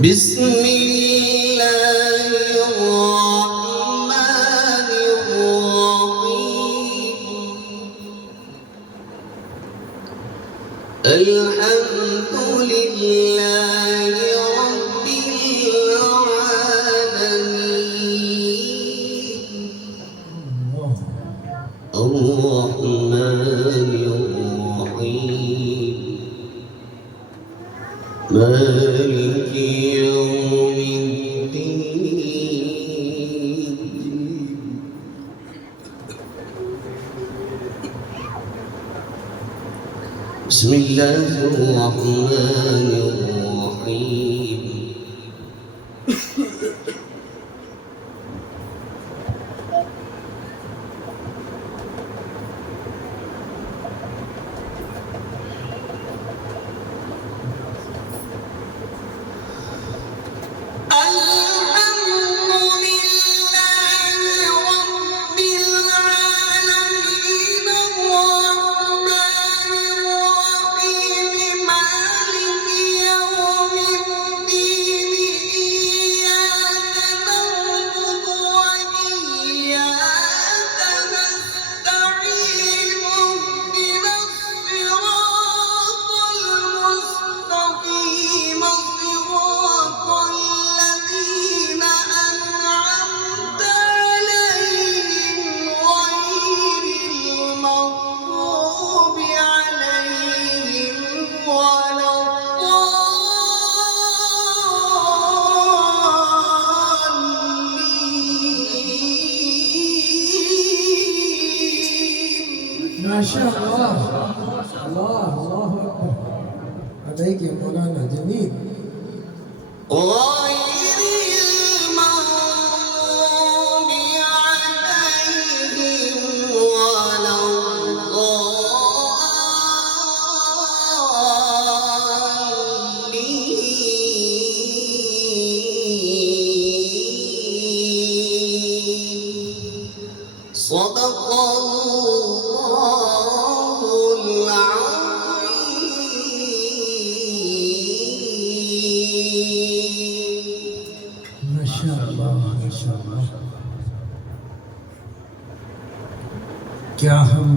بسم الله الرحمن الرحيم الحمد لله رب العالمين الرحمن الرحيم مالك يوم الدين بسم الله الرحمن الرحيم ما شاء الله. الله أكبر عليك يا مولانا. جميل. غير المغضوب عليهم ولا الضالين صدق الله العظيم. ما شاء الله ما شاء الله. क्या हम